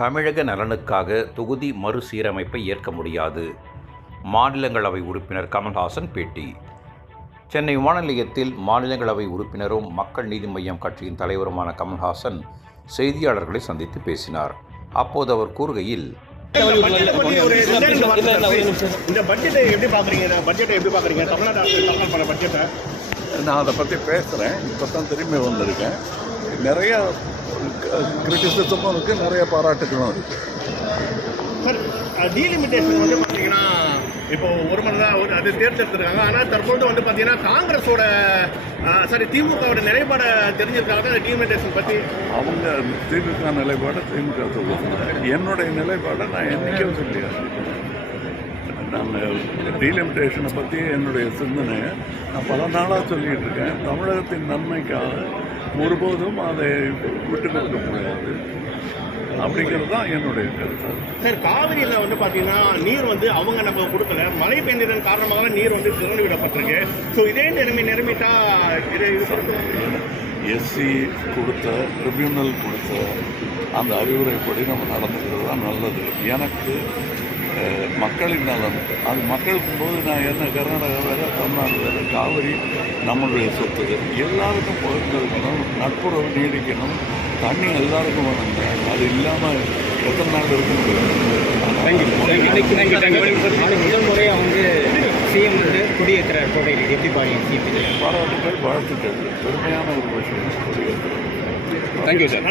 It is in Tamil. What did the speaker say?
தமிழக நலனுக்காக தொகுதி மறுசீரமைப்பை ஏற்க முடியாது. மாநிலங்களவை உறுப்பினர் கமல்ஹாசன் பேட்டி. சென்னை விமான நிலையத்தில் மாநிலங்களவை உறுப்பினரும் மக்கள் நீதி மய்யம் கட்சியின் தலைவருமான கமல்ஹாசன் செய்தியாளர்களை சந்தித்து பேசினார். அப்போது அவர் கூறுகையில், இந்த பட்ஜெட்டை எப்படி பார்க்குறீங்க? தமிழ்நாடு அரசு தாக்கல் பண்ண பட்ஜெட்டை நான் அதை பற்றி பேசுகிறேன். இப்போ தான் திரும்பி வந்திருக்கேன். நிறைய கிரிட்டிசிசமும் இருக்குது, நிறைய பாராட்டுகளும் இருக்குது. சார், டீலிமிட்டேஷன் வந்து பார்த்தீங்கன்னா இப்போ ஒரு மணி தான் அது தேர்ந்தெடுத்துருக்காங்க. ஆனால் தற்போது வந்து பார்த்தீங்கன்னா காங்கிரஸோட திமுகவோட நிலைப்பாடை தெரிஞ்சிருக்காங்க. அந்த டீலிமிட்டேஷன் பற்றி அவங்க திமுக நிலைப்பாடை திமுக சொல்லுவாங்க. என்னுடைய நிலைப்பாடை நான் என்றைக்கும் சொல்லியாச்சு. நான் டீலிமிட்டேஷனை பற்றி என்னுடைய சிந்தனையை நான் பல நாளாக சொல்லிகிட்டு இருக்கேன். தமிழகத்தின் நன்மைக்காக ஒருபோதும் அதை விட்டு கொடுக்க முடியாது அப்படிங்கிறது தான் என்னுடைய கருத்து. சார், காவிரியில் வந்து பார்த்தீங்கன்னா நீர் வந்து அவங்க நம்ம கொடுக்கல, மழை பெய்ததன் காரணமாக நீர் வந்து திறந்து விடப்பட்டிருக்கு. ஸோ இதே நிரம்பிட்டா எஸ்சி கொடுத்த ட்ரிபியூனல் கொடுத்த அந்த அறிவுரைப்படி நம்ம நடந்துக்கிறது தான் நல்லது. எனக்கு மக்களின் நலன், அது மக்களுக்கும் போது நான் என்ன கர்நாடகா வேறு, தமிழ்நாடு வேறு, காவிரி நம்மளுடைய சொத்து, எல்லாருக்கும் பகிர்ந்துருக்கணும், நட்புறவு நீடிக்கணும், தண்ணி எல்லாருக்கும் வேணுங்க. அது இல்லாமல் எத்தனை நாள் இருக்க முடியும்? முதல் முறையாக வந்து சிஎம் வந்து கொடியேற்றுறார் கோட்டையில். எப்படி பாருங்க? பாராட்டுக்கள், வாழ்த்துக்கள், பெருமையான ஒரு விஷயம் கொடியேற்றுறது. Thank you sir.